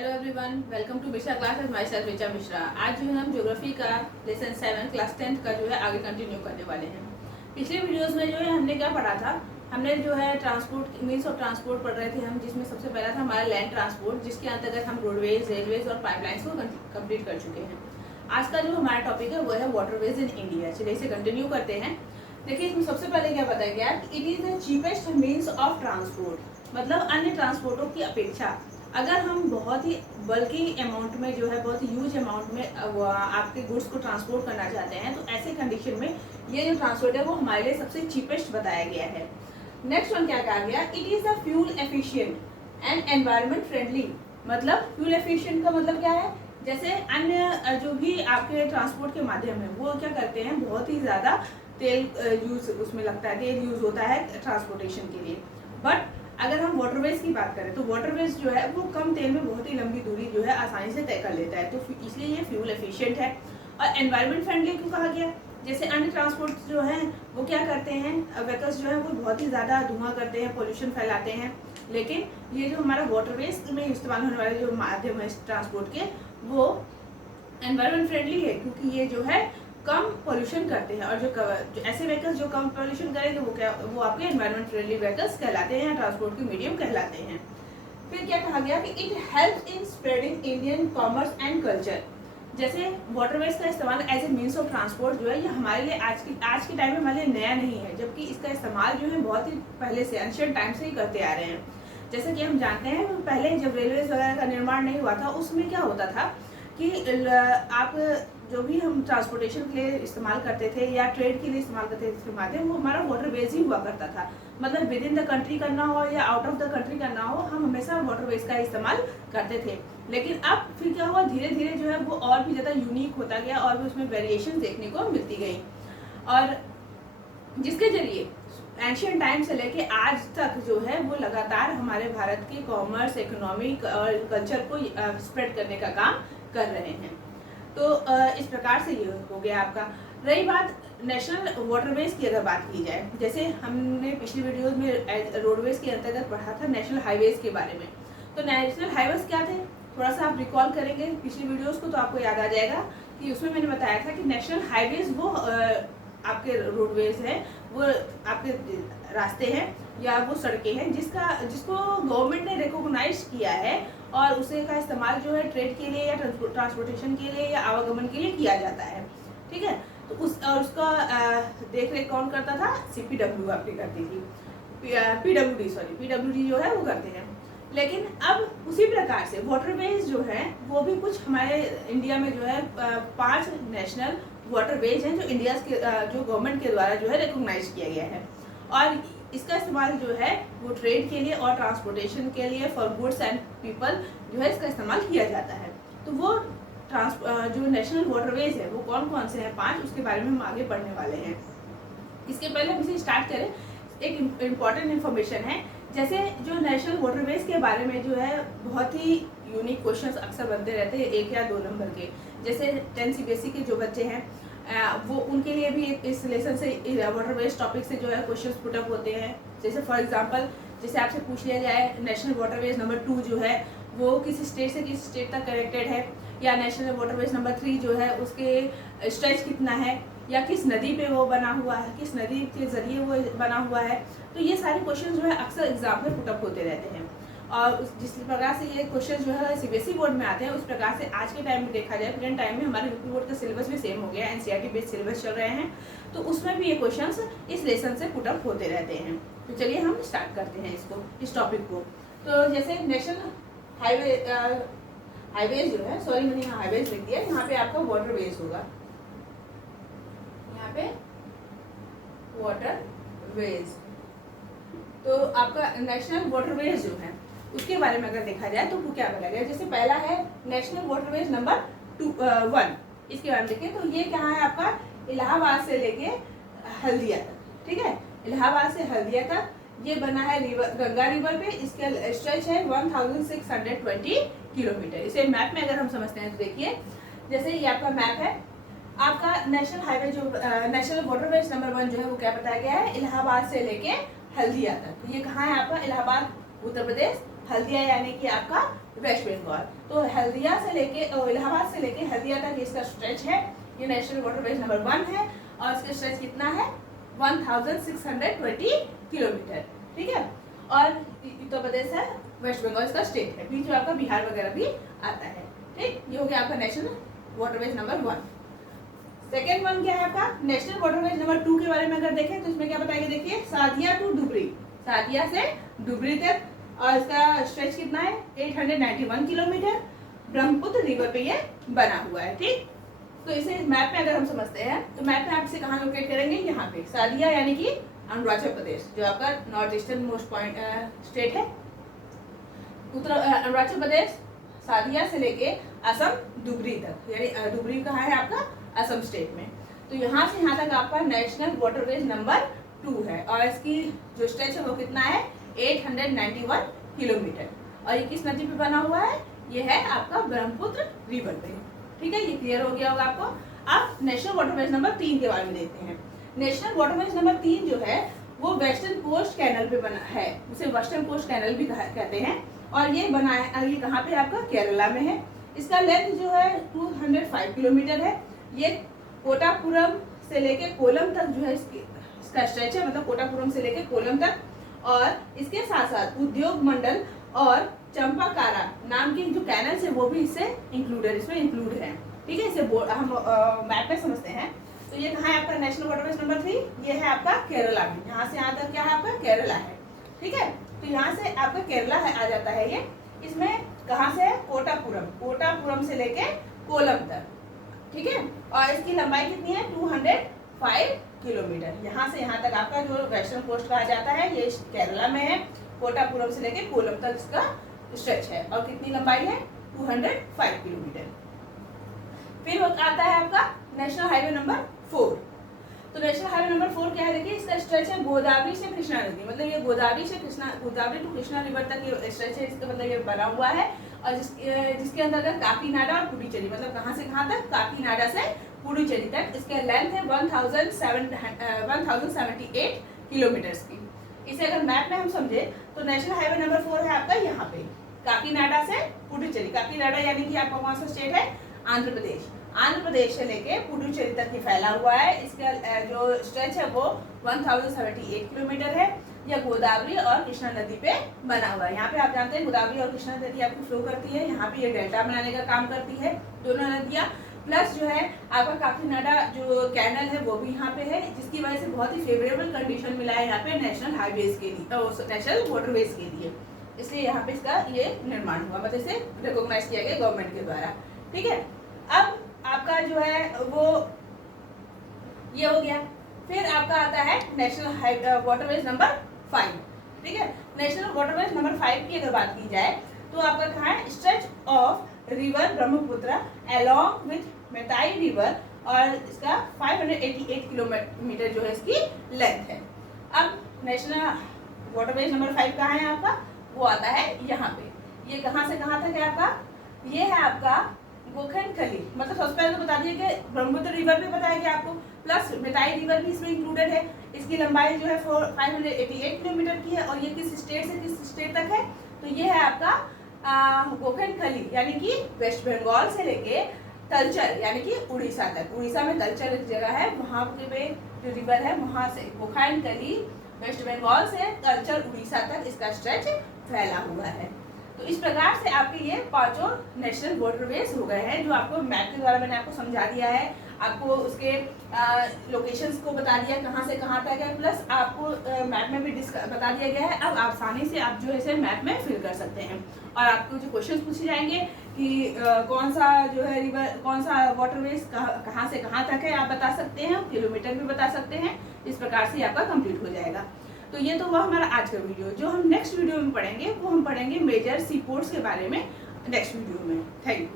Hello everyone, welcome to Mishra classes. Myself Richa Mishra. आज जो है हम ज्योग्राफी का लेसन 7 क्लास 10 का जो है आगे कंटिन्यू करने वाले हैं। पिछले वीडियोस में जो है हमने क्या पढ़ा था, हमने जो है ट्रांसपोर्ट मीन्स ऑफ ट्रांसपोर्ट पढ़ रहे थे हम, जिसमें सबसे पहला था हमारा लैंड ट्रांसपोर्ट, जिसके अंतर्गत हम रोडवेज, रेलवेज और पाइपलाइंस को कंप्लीट कर चुके हैं। आज का जो हमारा टॉपिक है वो है वाटरवेज इन इंडिया। चलिए इसे कंटिन्यू करते हैं। देखिए इसमें सबसे पहले क्या बताया गया, it is the cheapest means of transport. मतलब अन्य ट्रांसपोर्टों की अपेक्षा अगर हम बहुत ही बल्कि अमाउंट में जो है बहुत ही ह्यूज अमाउंट में आपके गुड्स को ट्रांसपोर्ट करना चाहते हैं, तो ऐसे कंडीशन में ये जो ट्रांसपोर्ट है वो हमारे लिए सबसे चीपेस्ट बताया गया है। नेक्स्ट वन क्या कहा गया, it is the fuel efficient and environment friendly. मतलब फ्यूल एफिशिएंट का मतलब क्या है, जैसे अन्य जो भी आपके ट्रांसपोर्ट के माध्यम है वो क्या करते हैं, बहुत ही ज़्यादा तेल यूज उसमें लगता है, तेल यूज होता है ट्रांसपोर्टेशन के लिए। बट अगर हम वाटरवेज की बात करें तो वाटरवेज जो है वो कम तेल में बहुत ही लंबी दूरी जो है आसानी से तय कर लेता है, तो इसलिए ये फ्यूल एफिशिएंट है। और एनवायरनमेंट फ्रेंडली क्यों कहा गया, जैसे अन्य ट्रांसपोर्ट जो है वो क्या करते हैं, व्हीकल्स जो है वो बहुत ही ज़्यादा धुआं करते हैं, पोल्यूशन फैलाते हैं। लेकिन ये जो हमारा वाटरवेज में इस्तेमाल होने वाले जो माध्यम है ट्रांसपोर्ट के, वो एनवायरनमेंट फ्रेंडली है, क्योंकि ये जो है कम पोल्यूशन करते हैं। और जो ऐसे व्हीकल्स जो कम पोल्यूशन करेंगे वो आपके एनवायरनमेंट फ्रेंडली व्हीकल्स कहलाते हैं या ट्रांसपोर्ट के मीडियम कहलाते हैं। फिर क्या कहा गया कि it helps in spreading Indian commerce and culture. जैसे वाटरवेज का इस्तेमाल as a means of transport जो है ये हमारे लिए आज के टाइम में हमारे लिए नया नहीं है, जबकि इसका इस्तेमाल जो है बहुत ही पहले से एंशिएंट टाइम से ही करते आ रहे हैं। जैसे कि हम जानते हैं पहले जब रेलवेज वगैरह का निर्माण नहीं हुआ था, उसमें क्या होता था कि आप जो भी हम ट्रांसपोर्टेशन के लिए इस्तेमाल करते थे या ट्रेड के लिए इस्तेमाल करते थे इसके माध्यम, वो हमारा वाटरवेज ही हुआ करता था। मतलब विद इन द कंट्री करना हो या आउट ऑफ द कंट्री करना हो, हम हमेशा वाटरवेज का इस्तेमाल करते थे। लेकिन अब फिर क्या हुआ, धीरे धीरे जो है वो और भी ज़्यादा यूनिक होता गया और भी उसमें वेरिएशन देखने को मिलती गई, और जिसके जरिए एंशियंट टाइम से लेके आज तक जो है वो लगातार हमारे भारत के कॉमर्स, इकोनॉमिक और कल्चर को स्प्रेड करने का काम कर रहे हैं। तो इस प्रकार से ये हो गया आपका। रही बात नेशनल वाटरवेज की, अगर बात की जाए, जैसे हमने पिछली वीडियोस में रोडवेज के अंतर्गत पढ़ा था नेशनल हाईवेज के बारे में। तो नेशनल हाईवेज क्या थे, थोड़ा सा आप रिकॉल करेंगे पिछली वीडियोस को तो आपको याद आ जाएगा कि उसमें मैंने बताया था कि नेशनल हाईवेज वो आपके रोडवेज है, वो आपके रास्ते हैं या वो सड़कें हैं जिसको गवर्नमेंट ने रिकॉग्नाइज किया है और उसे का इस्तेमाल जो है ट्रेड के लिए या ट्रांसपोर्टेशन के लिए या आवागमन के लिए किया जाता है। ठीक है, तो उसका देख रेख कौन करता था, CPWD आपकी करती थी, पीडब्ल्यूडी जो है वो करते हैं। लेकिन अब उसी प्रकार से वाटरवेज जो है वो भी कुछ हमारे इंडिया में जो है 5 नेशनल वाटरवेज हैं जो इंडिया के जो गवर्नमेंट के द्वारा जो है रिकॉग्नाइज किया गया है, और इसका इस्तेमाल जो है वो ट्रेड के लिए और ट्रांसपोर्टेशन के लिए फॉर गुड्स एंड पीपल जो है इसका इस्तेमाल किया जाता है। तो वो जो नेशनल वाटरवेज है वो कौन कौन से हैं 5, उसके बारे में हम आगे पढ़ने वाले हैं। इसके पहले हम इसे स्टार्ट करें, एक इम्पॉर्टेंट इन्फॉर्मेशन है। जैसे जो नेशनल वाटरवेज के बारे में जो है बहुत ही यूनिक क्वेश्चंस अक्सर बनते रहते हैं 1 या 2 नंबर के। जैसे 10 CBSE के जो बच्चे हैं वो उनके लिए भी इस लेसन से वाटरवेज टॉपिक से जो है क्वेश्चंस पुट अप होते हैं। जैसे फॉर एग्जांपल जैसे आपसे पूछ लिया जाए नेशनल वाटरवेज नंबर 2 जो है वो किस स्टेट से किस स्टेट तक कनेक्टेड है, या नेशनल वाटरवेज नंबर 3 जो है उसके स्ट्रेच कितना है, या किस नदी पे वो बना हुआ है, किस नदी के जरिए वो बना हुआ है। तो ये सारे क्वेश्चन जो है अक्सर एग्जाम में पुटअप होते रहते हैं, और जिस प्रकार से ये क्वेश्चन जो है CBSE बोर्ड में आते हैं उस प्रकार से आज के टाइम में देखा जाए, प्रेजेंट टाइम में हमारे यूपी बोर्ड का सिलेबस भी सेम हो गया, NCERT बेस्ड सिलेबस चल रहे हैं, तो उसमें भी ये क्वेश्चंस इस लेसन से पुटअप होते रहते हैं। तो चलिए हम स्टार्ट करते हैं इस टॉपिक को। तो जैसे नेशनल हाईवेज जो है, सॉरी मैंने यहाँ हाईवेज लिख दिया, यहाँ पे आपका वाटरवेज होगा, यहाँ पे वाटरवेज। तो आपका नेशनल वाटरवेज जो है उसके बारे में अगर देखा जाए तो वो क्या बताया गया, जैसे पहला है नेशनल वाटरवेज नंबर 1, इसके बारे में देखिए। तो ये कहाँ है आपका, इलाहाबाद से लेके हल्दिया तक। ठीक है, इलाहाबाद से हल्दिया तक ये बना है गंगा रिवर पे। इसका स्ट्रेच है 1620 किलोमीटर। इसे मैप में अगर हम समझते हैं तो देखिए, जैसे ये आपका मैप है, आपका नेशनल हाईवे जो नेशनल वाटरवेज नंबर 1 जो है वो क्या बताया गया है, इलाहाबाद से लेके हल्दिया तक। तो ये कहाँ है आपका, इलाहाबाद उत्तर प्रदेश, हल्दिया यानी कि आपका वेस्ट बंगाल। तो हल्दिया से लेके इलाहाबाद से लेके हल्दिया तक इसका स्ट्रेच है। ये नेशनल वाटरवेज नंबर 1 है और इसका स्ट्रेच कितना है 1620 किलोमीटर, ठीक है। और उत्तर प्रदेश है, वेस्ट बंगाल इसका स्टेट है, बीच में आपका बिहार वगैरह भी आता है, ठीक। ये हो गया आपका national waterways number 1। Second one क्या है आपका नेशनल वाटरवेज नंबर 2 के बारे में अगर देखें तो इसमें क्या बताएंगे, देखिए सादिया टू डुबरी, सादिया से डुबरी तक, और इसका स्ट्रेच कितना है 891 किलोमीटर, ब्रह्मपुत्र रिवर पे ये बना हुआ है, ठीक। तो इसे मैप में अगर हम समझते हैं तो मैप में आप इसे कहाँ लोकेट करेंगे, यहाँ पे सादिया यानी कि अरुणाचल प्रदेश, जो आपका north eastern most point state है, उत्तर अरुणाचल प्रदेश, सादिया से लेके असम डुबरी तक, यानी डुबरी कहाँ है आपका असम स्टेट में। तो यहाँ से यहाँ तक आपका नेशनल वाटरवेज नंबर 2 है और इसकी जो स्ट्रेच है वो कितना है 891 किलोमीटर, और ये किस नदी पे बना हुआ है, ये है आपका ब्रह्मपुत्र रिवर पे, ठीक है। ये क्लियर हो गया होगा आपको। अब नेशनल वाटरवेज नंबर 3 के बारे में देखते हैं। नेशनल वाटरवेज नंबर 3 जो है वो वेस्टर्न कोस्ट कैनल पे बना है, उसे वेस्टर्न कोस्ट कैनल भी कहते हैं, और ये बना है, ये कहाँ पे आपका केरला में है। इसका लेंथ जो है 205 किलोमीटर है। ये कोटापुरम से लेके कोलम तक जो है इसका स्ट्रेच है, मतलब कोटापुरम से लेके कोलम तक, और इसके साथ साथ उद्योग मंडल और चंपाकारा नाम की जो कैनल्स है वो भी इससे इसमें इंक्लूड है, ठीक है। इसे हम मैप में समझते हैं। तो ये कहाँ है आपका नेशनल वाटरवेज नंबर 3, ये है आपका केरला में, यहाँ से यहाँ तक क्या है आपका केरला है, ठीक है। तो यहाँ से आपका केरला है आ जाता है ये, इसमें कहाँ से है कोटापुरम से लेके कोलम तक, ठीक है। और इसकी लंबाई कितनी है 205 किलोमीटर। यहाँ से यहाँ तक आपका जो वेस्टर्न कोस्ट कहा जाता है ये केरला में है, कोटापुरम से लेके कोलम तक इसका स्ट्रेच है, और कितनी लंबाई है 205 किलोमीटर। फिर आता है आपका नेशनल हाईवे नंबर 4। तो नेशनल हाईवे नंबर 4 क्या है, देखिए इसका स्ट्रेच है गोदावरी से कृष्णा नदी, मतलब ये गोदावरी टू कृष्णा रिवर तक ये स्ट्रेच है, इसका मतलब ये बना हुआ है, और जिसके अंतर्गत काकीनाडा और पुडुचेरी, मतलब कहाँ से कहाँ तक, काकीनाडा से पुडुचेरी तक, इसका लेंथ है 1078 किलोमीटर की। इसे अगर मैप में हम समझे तो नेशनल हाईवे नंबर 4 है आपका यहाँ पे काकीनाडा से पुडुचेरी, काकीनाडा यानी कि आपका कौन सा स्टेट है आंध्र प्रदेश से लेके पुडुचेरी तक ही फैला हुआ है। इसका जो स्ट्रेच है वो 1078 किलोमीटर है। यह गोदावरी और कृष्णा नदी पे बना हुआ है। यहाँ पे आप जानते हैं गोदावरी और कृष्णा नदी आपकी फ्लो करती है, यहाँ पे ये डेल्टा बनाने का काम करती है दोनों नदियाँ, प्लस जो है आपका काकीनाडा जो कैनल है वो भी यहाँ पे है, जिसकी वजह से बहुत ही फेवरेबल कंडीशन मिला है यहाँ पे नेशनल हाईवेज के लिए, नेशनल वाटरवेज के लिए, इसलिए यहाँ पे इसका ये निर्माण हुआ, मतलब इसे रिकॉग्नाइज किया गया गवर्नमेंट के द्वारा, ठीक है। अब आपका जो है वो ये हो गया। फिर आपका आता है नेशनल वाटरवेज नंबर 5, ठीक है। नेशनल वाटरवेज नंबर 5 की अगर बात की जाए तो आपका कहाँ है, stretch of river Brahmaputra along with मेताई रिवर, और इसका 588 किलोमीटर जो है इसकी लेंथ है। अब नेशनल वाटरवेज नंबर 5 कहाँ है आपका, वो आता है यहाँ पे। ये कहाँ से कहाँ तक है आपका, ये है आपका गोखनखली, मतलब सबसे पहले तो बता दिए कि ब्रह्मपुत्र रिवर पे बताया गया आपको, प्लस मेताई रिवर भी इसमें इंक्लूडेड है। इसकी लंबाई जो है 588 किलोमीटर की है, और ये किस स्टेट से किस स्टेट तक है, तो ये है आपका गोखनखली यानी कि वेस्ट बंगाल से लेके तलचर यानी कि उड़ीसा तक। उड़ीसा में तलचर एक जगह है, वहाँ पे जो रिवर है वहाँ से गोखनखली वेस्ट बंगाल से तलचर उड़ीसा तक इसका स्ट्रेच फैला हुआ है। तो इस प्रकार से आपके ये 5 नेशनल वाटरवेज हो गए हैं, जो आपको मैप के द्वारा मैंने आपको समझा दिया है, आपको उसके लोकेशंस को बता दिया कहाँ से कहाँ तक है, प्लस आपको मैप में भी बता दिया गया है। अब आसानी से आप जो है इसे मैप में फिल कर सकते हैं, और आपको जो क्वेश्चंस पूछे जाएंगे कि कौन सा जो है रिवर, कौन सा वाटरवेज कहाँ से कहाँ तक है आप बता सकते हैं, किलोमीटर भी बता सकते हैं। इस प्रकार से आपका कंप्लीट हो जाएगा। तो ये तो हुआ हमारा आज का वीडियो। जो हम नेक्स्ट वीडियो में पढ़ेंगे वो हम पढ़ेंगे मेजर सी पोर्ट्स के बारे में नेक्स्ट वीडियो में। Thank you.